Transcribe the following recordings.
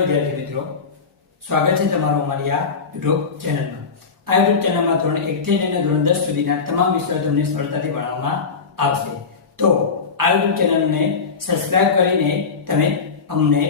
વિદ્યાર્થી મિત્રો. સ્વાગત છે તમારું અમારી આ યુટ્યુબ ચેનલમાં. આ યુટ્યુબ ચેનલમાં ધોરણ એકથી લઈને ધોરણ દસ સુધીના તમામ વિષયો તમને સરળતાથી ભણાવવામાં આવશે. તો આ યુટ્યુબ ચેનલને સબસ્ક્રાઇબ કરીને તમે અમને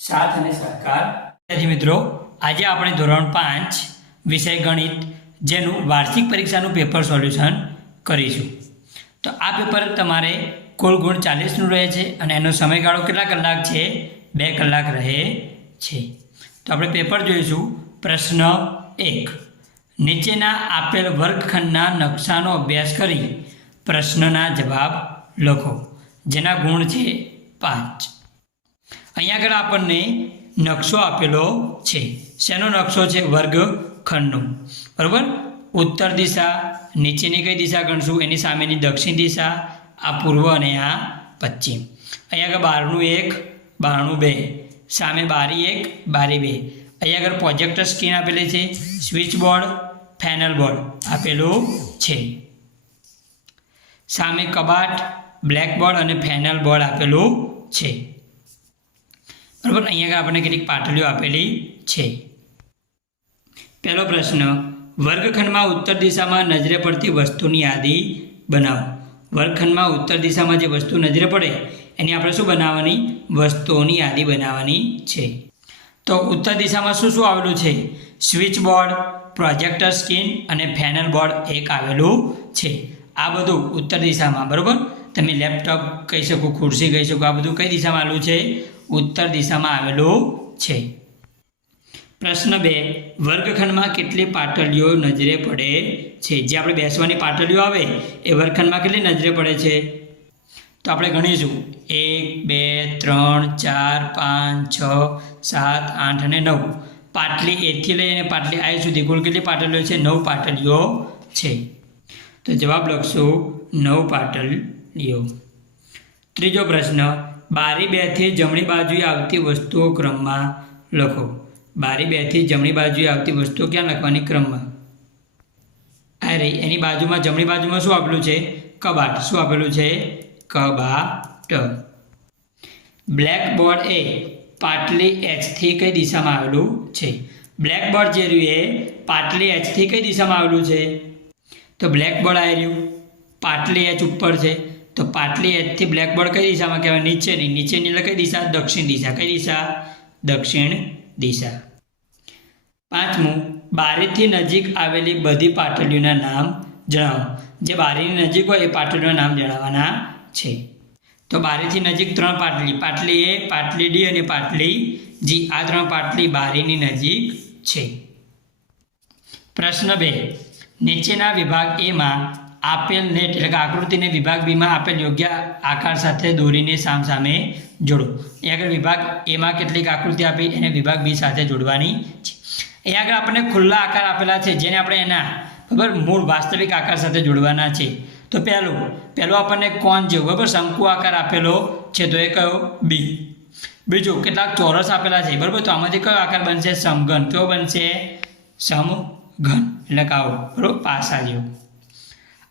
સાથ અને સહકાર વિદ્યાર્થી મિત્રો, આજે આપણે ધોરણ પાંચ વિષય ગણિત જેનું વાર્ષિક પરીક્ષાનું પેપર સોલ્યુશન કરીશું. તો આ પેપર તમારે કુલ ગુણ ચાલીસનું રહે છે અને એનો સમયગાળો કેટલા કલાક છે? બે કલાક રહે છે. તો આપણે પેપર જોઈશું. પ્રશ્ન એક. નીચેના આપેલ વર્ગખંડના નકશાનો અભ્યાસ કરી પ્રશ્નના જવાબ લખો, જેના ગુણ છે પાંચ. અહીંયા આગળ આપણને નકશો આપેલો છે. શેનો નકશો છે? વર્ગખંડનો. બરાબર? ઉત્તર દિશા, નીચેની કઈ દિશા ગણશું? એની સામેની દક્ષિણ દિશા, આ પૂર્વ અને આ પશ્ચિમ. અહીંયા આગળ બારનું એક બારણું બે. સામે બારી એક, બારી બે. અહીંયા આગળ પ્રોજેક્ટર સ્ક્રીન આપેલી છે. સ્વિચ બોર્ડ ફેનલ બોર્ડ આપેલું છે. સામે કબાટ બ્લેકબોર્ડ અને ફેનલ બોર્ડ આપેલું છે. બરાબર? અહીંયા આગળ આપણને કેટલીક પાટલીઓ આપેલી છે. પહેલો પ્રશ્ન, વર્ગખંડમાં ઉત્તર દિશામાં નજરે પડતી વસ્તુની યાદી બનાવો. વર્ગખંડમાં ઉત્તર દિશામાં જે વસ્તુ નજરે પડે, એની આપણે શું બનાવવાની? વસ્તુઓની યાદી બનાવવાની છે. તો ઉત્તર દિશામાં શું શું આવેલું છે? સ્વિચ બોર્ડ પ્રોજેક્ટર સ્કીન અને ફેનલ બોર્ડ એક આવેલું છે. આ બધું ઉત્તર દિશામાં, બરાબર? તમે લેપટોપ કહી શકો, ખુરશી કહી શકો, આ બધું કઈ દિશામાં આવેલું છે? ઉત્તર દિશામાં આવેલું છે. પ્રશ્ન બે, વર્ગખંડમાં કેટલી પાટલીઓ નજરે પડે છે? જે આપણે બેસવાની પાટલીઓ આવે, એ વર્ગખંડમાં કેટલી નજરે પડે છે? તો આપણે ગણીશું. એક, બે, ત્રણ, ચાર, પાંચ, છ, સાત, આઠ અને નવ. પાટલી એથી લઈને પાટલી આઈ સુધી કુલ કેટલી પાટલીઓ છે? નવ પાટલીઓ છે. તો જવાબ લખશું, નવ પાટલીઓ. ત્રીજો પ્રશ્ન, બારી બેથી જમણી બાજુએ આવતી વસ્તુઓ ક્રમમાં લખો. બારી બેથી જમણી બાજુએ આવતી વસ્તુઓ ક્યાં લખવાની ક્રમમાં? આ રહી એની બાજુમાં, જમણી બાજુમાં શું આપેલું છે? કબાટ. શું આપેલું છે? કબાટ. બ્લેકબોર્ડ એ પાટલી એચથી કઈ દિશામાં આવેલું છે? બ્લેકબોર્ડ જે રહ્યું એ પાટલી એચથી કઈ દિશામાં આવેલું છે? તો બ્લેકબોર્ડ આવી રહ્યું. પાટલી એચ ઉપર છે. તો પાટલી એચથી બ્લેકબોર્ડ કઈ દિશામાં કહેવાય? નીચેની. નીચેની એટલે કઈ દિશા? દક્ષિણ દિશા. કઈ દિશા? દક્ષિણ દિશા. પાંચમું, બારીથી નજીક આવેલી બધી પાટલીઓના નામ જણાવો. જે બારીની નજીક હોય એ પાટલીઓના નામ જણાવવાના છે. તો બારીથી નજીક ત્રણ પાટલી પાટલી એ પાટલી ડી અને પાટલી જી. આ ત્રણ પાટલી બારીની નજીક છે. પ્રશ્ન બે. નીચેના વિભાગ એમાં આપેલ નેટ એટલે કે આકૃતિને વિભાગ બીમાં આપેલ યોગ્ય આકાર સાથે દોરીને સામસામે જોડો. એ આગળ વિભાગ એમાં કેટલીક આકૃતિ આપી, એને વિભાગ બી સાથે જોડવાની છે. એ આગળ આપણને ખુલ્લા આકાર આપેલા છે, જેને આપણે એના બરાબર મૂળ વાસ્તવિક આકાર સાથે જોડવાના છે. તો પહેલું પહેલું આપણને કોણ જેવું, બરાબર? શંકુ આકાર આપેલો છે, તો એ કયો? બી બીજું, કેટલાક ચોરસ આપેલા છે, બરાબર? તો આમાંથી કયો આકાર બનશે? સમઘન. કયો બનશે સમઘન. એટલે કે આવો, બરાબર? પાસા જેવું.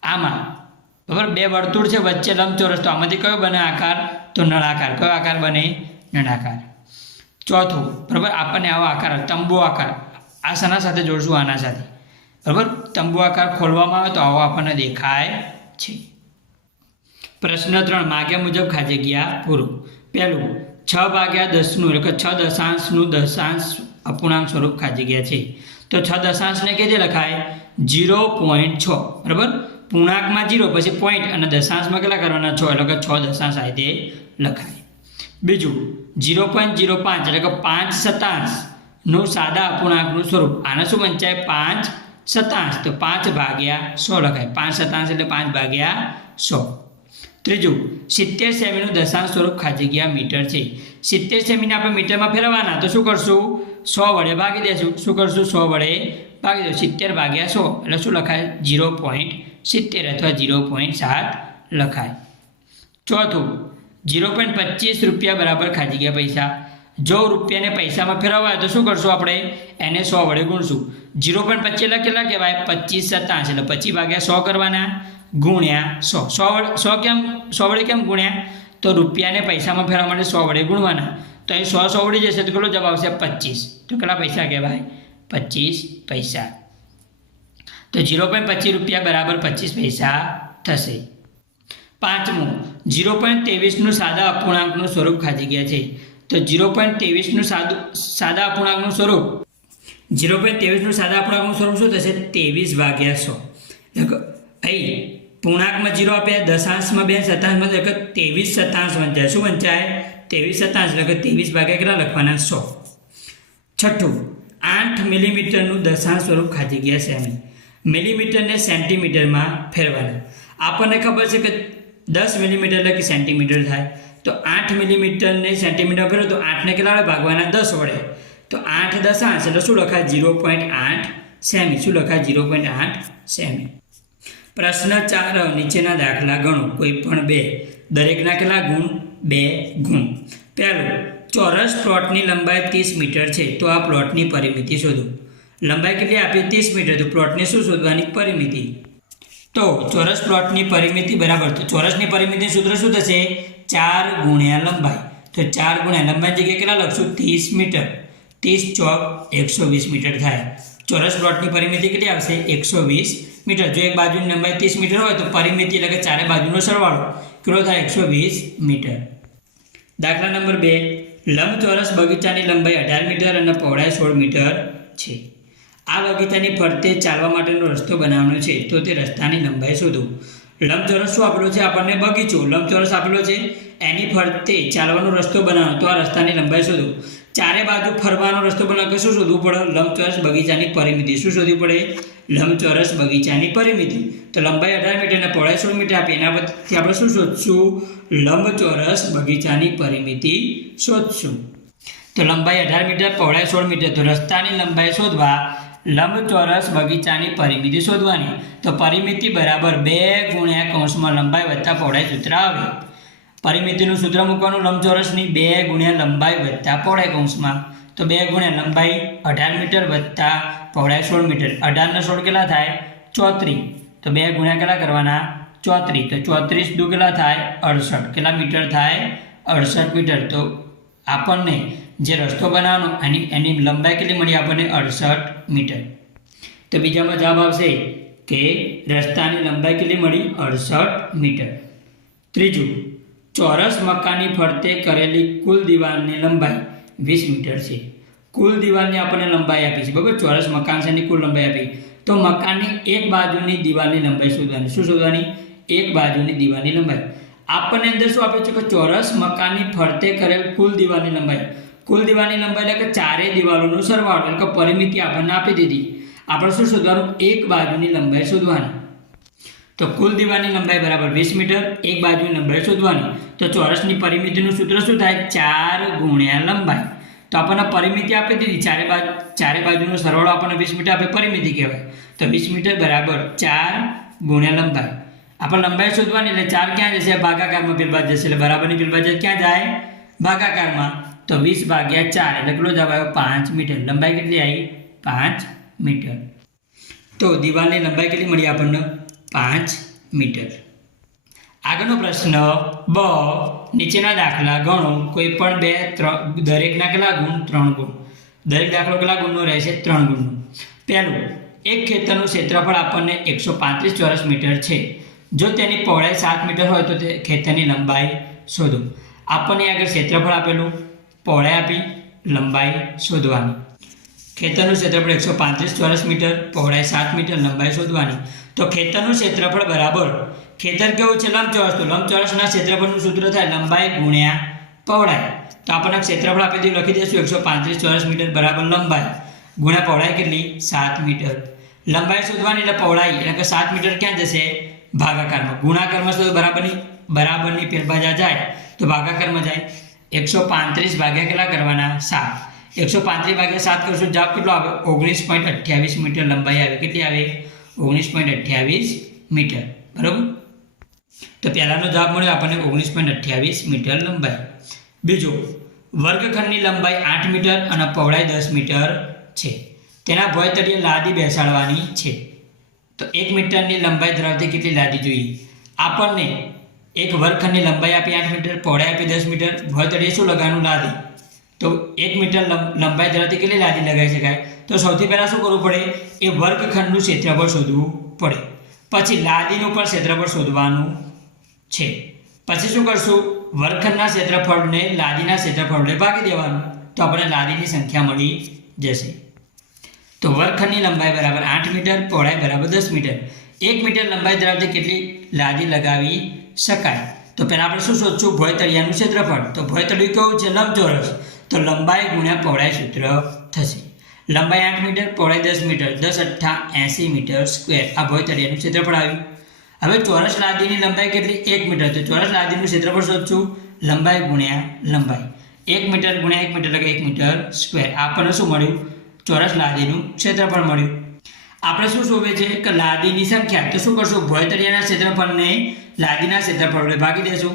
આમાં. બરાબર? બે વર્તુળ છે, વચ્ચે લંબચોરસ. તો આમાંથી કયો બને આકાર? તો નળાકાર. કયો આકાર બને? નળાકાર. ચોથું, બરાબર? આપણને આવો આકાર, તંબુ આકાર. આ શાના સાથે જોડશું, આના સાથે. બરાબર? તંબુ આકાર ખોલવામાં આવે તો આવો આપણને દેખાય છે. પ્રશ્ન ત્રણ, માગ્યા મુજબ ખાજે ગયા પૂરું. પહેલું, છ ભાગ્યા દસનું, એટલે કે છ દશાંશનું દશાંશ અપૂર્ણાંક સ્વરૂપ ખાજી ગયા છે. તો છ દશાંશને કેજે લખાય? જીરો પોઈન્ટ છ. બરાબર? પૂર્ણાંકમાં જીરો, પછી પોઈન્ટ અને દશાંશમાં કેટલા કરવાના? છ, એટલે કે છ દશાંશ આ રીતે લખાય. બીજું, જીરો પોઈન્ટ જીરો પાંચ, એટલે કે પાંચ સતાંશનું સાદા અપૂર્ણાંકનું સ્વરૂપ. આને શું વંચાય પાંચ સતાંશ. તો પાંચ ભાગ્યા સો લખાય. પાંચ સતાંશ એટલે પાંચ ભાગ્યા સો. ત્રીજું, સિત્તેર સેમીનું દશાંશ સ્વરૂપ ખાજી ગયા મીટર છે. સિત્તેર સેમીને આપણે મીટરમાં ફેરવવાના, તો શું કરશું? સો વડે ભાગી દેશું. શું કરશું? સો વડે ભાગી દઉં સિત્તેર ભાગ્યા સો. એટલે શું લખાય? જીરો પોઈન્ટ સિત્તેર અથવા જીરો પોઈન્ટ સાત લખાય. ચોથું જીરો પોઈન્ટ પચીસ રૂપિયા બરાબર ખાજી ગયા પૈસા. જો રૂપિયાને પૈસામાં ફેરવવા તો શું કરશું આપણે? એને સો વડે ગુણશું. જીરો પોઈન્ટ પચીસ એટલે કેટલા કહેવાય? પચીસ સત્તાવીસ એટલે પચીસ ભાગ્યા સો કરવાના. ગુણ્યા સો. સો વડે સો કેમ? સો વડે કેમ ગુણ્યા? તો રૂપિયાને પૈસામાં ફેરવવા માટે સો વડે ગુણવાના. તો એ સો સો વડી જશે તો કેટલો જવાબ આવશે? પચીસ. તો કેટલા પૈસા કહેવાય? પચીસ પૈસા. તો ઝીરો પોઈન્ટ પચીસ રૂપિયા બરાબર પચીસ પૈસા થશે. પાંચમું, ઝીરો પોઈન્ટ ત્રેવીસનું સાદા અપૂર્ણાંકનું સ્વરૂપ ખાધી ગયા છે. તો ઝીરો પોઈન્ટ ત્રેવીસનું સાદું, સાદા અપૂર્ણાંકનું સ્વરૂપ? ઝીરો પોઈન્ટ ત્રેવીસનું સાદા અપૂર્ણાંકનું સ્વરૂપ શું થશે? ત્રેવીસ ભાગ્યા સો. અહીં પૂર્ણાંકમાં જીરો આપ્યા, દશાંશમાં બે સતાંશમાં લખે, ત્રેવીસ સતાંશ વંચાય. શું વંચાય? ત્રેવીસ સતાંશ લખે, ત્રેવીસ ભાગ્યા કેટલા લખવાના? સો. છઠ્ઠું, આઠ મિલીમીટરનું દશાંશ સ્વરૂપ ખાધી ગયા સેમી મિલીમીટરને સેન્ટીમીટરમાં ફેરવાના. આપણને ખબર છે કે દસ મિલીમીટર એટલે કે સેન્ટીમીટર થાય. તો આઠ મિલીમીટરને સેન્ટીમીટર ફેરવો તો આઠને કેટલા વડે ભાગવાના? દસ વડે. તો આઠ દસ આઠ, એટલે શું લખાય? ઝીરો પોઈન્ટ આઠ સેમી. શું લખાય? ઝીરો પોઈન્ટ આઠ સેમી. પ્રશ્ન ચાર, નીચેના દાખલા ગણો. કોઈ પણ બે. દરેકના કેટલા ગુણ? બે ગુણ. પહેલું, ચોરસ પ્લોટની લંબાઈ ત્રીસ મીટર છે. તો આ પ્લોટની પરિમિતિ શોધો. લંબાઈ કેટલી આપી? ત્રીસ મીટર. તો પ્લોટને શું શોધવાની? પરિમિતિ. તો ચોરસ પ્લોટની પરિમિતિ બરાબર. તો ચોરસની પરિમિતિ સૂત્ર શું થશે? ચાર ગુણ્યા લંબાઈ. તો ચાર ગુણ્યા લંબાઈ જગ્યાએ કેટલા લખશું? ત્રીસ મીટર. ત્રીસ ચોક એકસો વીસ મીટર થાય. ચોરસ પ્લોટની પરિમિતિ કેટલી આવશે? એકસો વીસ મીટર. જો એક બાજુની લંબાઈ ત્રીસ મીટર હોય, તો પરિમિતિ એટલે કે ચારે બાજુનો સરવાળો. કેટલો થાય? એકસો વીસ મીટર. દાખલા નંબર બે. લંબચોરસ બગીચાની લંબાઈ અઢાર મીટર અને પહોળાઈ સોળ મીટર છે. આ બગીચાની ફરતે ચાલવા માટેનો રસ્તો બનાવવાનો છે. તો તે રસ્તાની લંબાઈ શોધો. લંબચોરસ શું આપેલો છે? આપણને બગીચો લંબચોરસ આપેલો છે. એની ફરતે ચાલવાનો રસ્તો બનાવો તો આ રસ્તાની લંબાઈ શોધો. ચારે બાજુ ફરવાનો રસ્તો બનાવવા શું શોધવું પડે? લંબચોરસ બગીચાની પરિમિતિ. શું શોધવી પડે? લંબચોરસ બગીચાની પરિમિતિ. તો લંબાઈ અઢાર મીટર અને પહોળાઈ સોળ મીટર આપી. એના પરથી આપણે શું શોધશું? લંબચોરસ બગીચાની પરિમિતિ શોધશું. તો લંબાઈ અઢાર મીટર, પહોળાઈ સોળ મીટર. તો રસ્તાની લંબાઈ શોધવા લંબચોરસ બગીચાની પરિમિતિ શોધવાની. તો પરિમિતિ બરાબર બે ગુણ્યા કૌંસમાં લંબાઈ વત્તા પહોળાઈ સૂત્ર આવે પરિમિતિનું સૂત્ર મૂકવાનું લંબચોરસની બે ગુણ્યા લંબાઈ વત્તા પહોળાઈ કૌંસમાં. તો બે ગુણ્યા લંબાઈ અઢાર મીટર વત્તા પહોળાઈ સોળ મીટર. અઢારના સોળ કેટલા થાય? ચોત્રીસ. તો બે ગુણ્યા કેટલા કરવાના? ચોત્રીસ. તો ચોત્રીસ દુ કેટલા થાય? અડસઠ. કેટલા મીટર થાય? અડસઠ મીટર. તો આપણને જે રસ્તો બનાવવાનો, એની એની લંબાઈ કેટલી મળી આપણને? અડસઠ. મીટર. તો બીજામાં જવાબ આવશે કે રસ્તાની લંબાઈ કેટલી મળી? અડસઠ મીટર. ત્રીજું, ચોરસ મકાનની ફરતે કરેલી કુલ દિવાલની લંબાઈ વીસ મીટર છે. કુલ દિવાલની આપણને લંબાઈ આપી છે, બરાબર? ચોરસ મકાન છે એની કુલ લંબાઈ આપી. તો મકાનની એક બાજુની દિવાલની લંબાઈ શોધવાની. શું શોધવાની? એક બાજુની દિવાલની લંબાઈ. આપણને અંદર શું આપ્યું છે કે ચોરસ મકાનની ફરતે કરેલ કુલ દિવાલની લંબાઈ કુલ દીવાની લંબાઈ એટલે કે ચારે દિવાલોનો સરવાળો એટલે કે પરિમિતિ આપણને આપી દીધી. આપણે શું શોધવાનું? એક બાજુની લંબાઈ શોધવાની. તો કુલ દીવાની લંબાઈ બરાબર વીસ મીટર, એક બાજુની લંબાઈ શોધવાની. તો ચોરસની પરિમિતિનું સૂત્ર શું થાય? ચાર ગુણ્યા લંબાઈ. તો આપણને પરિમિતિ આપી દીધી. ચારે બાજુ, ચારે બાજુનો સરવાળો આપણને વીસ મીટર આપે પરિમિતિ કહેવાય. તો વીસ મીટર બરાબર ચાર ગુણ્યા લંબાઈ. આપણે લંબાઈ શોધવાની એટલે ચાર ક્યાં જશે? ભાગાકારમાં પીલબાજ જશે. એટલે બરાબરની પેલબાદ ક્યાં જાય? ભાગાકારમાં. તો વીસ ભાગ્યા ચાર એટલે કેટલો જવાબ આવ્યો? પાંચ મીટર. લંબાઈ કેટલી આવી? પાંચ મીટર. તો દિવાલની લંબાઈ કેટલી મળી આપણને? પાંચ મીટર. આગળનો પ્રશ્ન, બ નીચેના દાખલા ગણો. કોઈ પણ બે ત્રણ દરેકના કેટલા ગુણ? ત્રણ ગુણ. દરેક દાખલો કેટલા ગુણનો રહેશે? ત્રણ ગુણનો. પહેલું, એક ખેતરનું ક્ષેત્રફળ આપણને એકસો પાંત્રીસ ચોરસ મીટર છે. જો તેની પહોળાઈ સાત મીટર હોય તો તે ખેતરની લંબાઈ શોધો. આપણને આગળ ક્ષેત્રફળ આપેલું પહોળાઈ આપી લંબાઈ શોધવાની. ખેતરનું ક્ષેત્રફળ એકસો પાંત્રીસ ચોરસ મીટર, પહોળાઈ સાત મીટર, લંબાઈ શોધવાની. તો ખેતરનું ક્ષેત્રફળ બરાબર, ખેતર કેવું છે? લંબચોરસ. તો લંબચોરસના ક્ષેત્રફળનું સૂત્ર થાય લંબાઈ ગુણ્યા પહોળાઈ. તો આપણને ક્ષેત્રફળ આપી દીધું લખી દઈશું, એકસો પાંત્રીસ ચોરસ મીટર બરાબર લંબાઈ. ગુણ્યા પહોળાઈ કેટલી? સાત મીટર. લંબાઈ શોધવાની એટલે પહોળાઈ એટલે કે સાત મીટર ક્યાં જશે? ભાગાકારમાં. ગુણાકારમાં શું બરાબરની બરાબરની ફેરભાજા જાય, તો ભાગાકારમાં જાય. એકસો પાંત્રીસ ભાગ્યા કેટલા કરવાના? સાત. એકસો પાંત્રીસ ભાગ્યા સાત કરશું, જવાબ કેટલો આવે? ઓગણીસ પોઈન્ટ અઠ્યાવીસ મીટર લંબાઈ આવે. કેટલી આવે? ઓગણીસ પોઈન્ટ અઠ્યાવીસ મીટર. બરાબર? તો પહેલાંનો જવાબ મળ્યો આપણને ઓગણીસ પોઈન્ટ અઠ્યાવીસ મીટર લંબાઈ. બીજું, વર્ગખંડની લંબાઈ આઠ મીટર અને પહોળાઈ દસ મીટર છે. તેના ભોય તળિયે લાદી બેસાડવાની છે. તો એક મીટરની લંબાઈ ધરાવતી કેટલી લાદી જોઈએ? આપણને એક વર્ગખંડની લંબાઈ આપી આઠ મીટર, પહોળાઈ આપી દસ મીટર હોય તળિયે શું લગાવવાનું લાદી. તો એક મીટર લંબ- લંબાઈ ધરાવતી કેટલી લાદી લગાવી શકાય? તો સૌથી પહેલાં શું કરવું પડે? એ વર્ગખંડનું ક્ષેત્રફળ શોધવું પડે. પછી લાદીનું પણ ક્ષેત્રફળ શોધવાનું છે. પછી શું કરશું? વર્ગખંડના ક્ષેત્રફળને લાદીના ક્ષેત્રફળને ભાગી દેવાનું. તો આપણે લાદીની સંખ્યા મળી જશે. તો વર્ગખંડની લંબાઈ બરાબર આઠ મીટર, પહોળાઈ બરાબર દસ મીટર. એક મીટર લંબાઈ ધરાવતી કેટલી લાદી લગાવી શકાય. તો પહેલાં આપણે શું શોધશું? ભોયતળિયાનું ક્ષેત્રફળ. તો ભોયતળિયું કેવું છે? લંબચોરસ. તો લંબાઈ ગુણ્યા પહોળાઈ સૂત્ર થશે. લંબાઈ આઠ મીટર, પહોળાઈ દસ મીટર. દસ અઠ્ઠા એંસી મીટર સ્ક્વેર. આ ભોયતળિયાનું ક્ષેત્રફળ આવ્યું. હવે ચોરસ લાદીની લંબાઈ કેટલી? એક મીટર. તો ચોરસ લાદીનું ક્ષેત્રફળ શોધશું. લંબાઈ ગુણ્યા લંબાઈ. એક મીટર ગુણ્યા એક મીટર એટલે એક મીટર સ્ક્વેર. આપણને શું મળ્યું? ચોરસ લાદીનું ક્ષેત્રફળ મળ્યું. આપણે શું શોધે છે? કે લાદીની સંખ્યા. તો શું કરશું? ભોયતળિયાના ક્ષેત્રફળને લાદીના ક્ષેત્રફળ વડે ભાગી દેશું.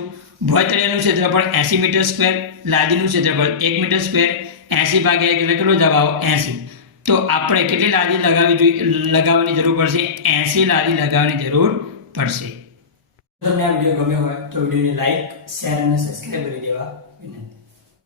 ભોયતળિયાનું ક્ષેત્રફળ એંસી મીટર સ્ક્વેર, લાદીનું ક્ષેત્રફળ એક મીટર સ્ક્વેર. એંસી ભાગ્યા એક એટલે કેટલો આવો એંસી. તો આપણે કેટલી લાદી લગાવવી જોઈએ લગાવવાની જરૂર પડશે? એંસી લાદી લગાવવાની જરૂર પડશે. તમને આ વીડિયો ગમ્યો હોય તો વિડીયોને લાઈક, શેર અને સબસ્ક્રાઈબ કરી દેવા.